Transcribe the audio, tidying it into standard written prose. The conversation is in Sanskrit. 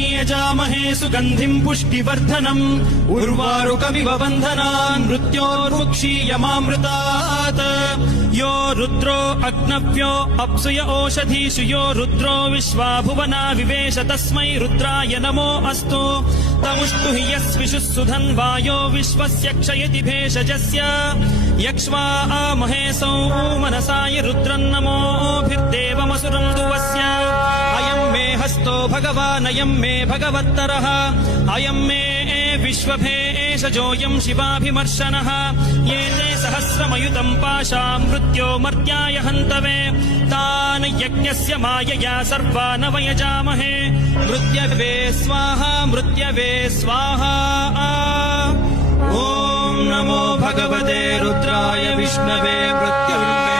वै यजामहे सुगन्धिम् पुष्टिवर्धनम् उर्वारुकमिव बन्धनान् मृत्योर्मुक्षीयमामृतात् यो रुद्रो अग्नव्यो अप्सुय ओषधीषु यो रुद्रो विश्वा भुवना विवेश तस्मै रुद्राय नमो अस्तु तमुष्टु हि यस्विषुः सुधन्वायो विश्वस्य क्षयति भेषजस्य यक्ष्वा महेशौ मनसाय रुद्रन्नमोभिर्देवमसुरम् दुवस्य अयम् मे हस्तो भगवानयम् मे भगवत्तरः अयम् मे विश्वभेषजोऽयम् शिवाभिमर्शनः येते सहस्रमयुतम् पाशाम् मृत्यो मर्त्याय हन्तवे तान् यज्ञस्य मायया सर्वान् वयजामहे मृत्यवे स्वाहा मृत्यवे स्वाहा ॐ नमो भगवते रुद्राय विष्णवे मृत्युर्वे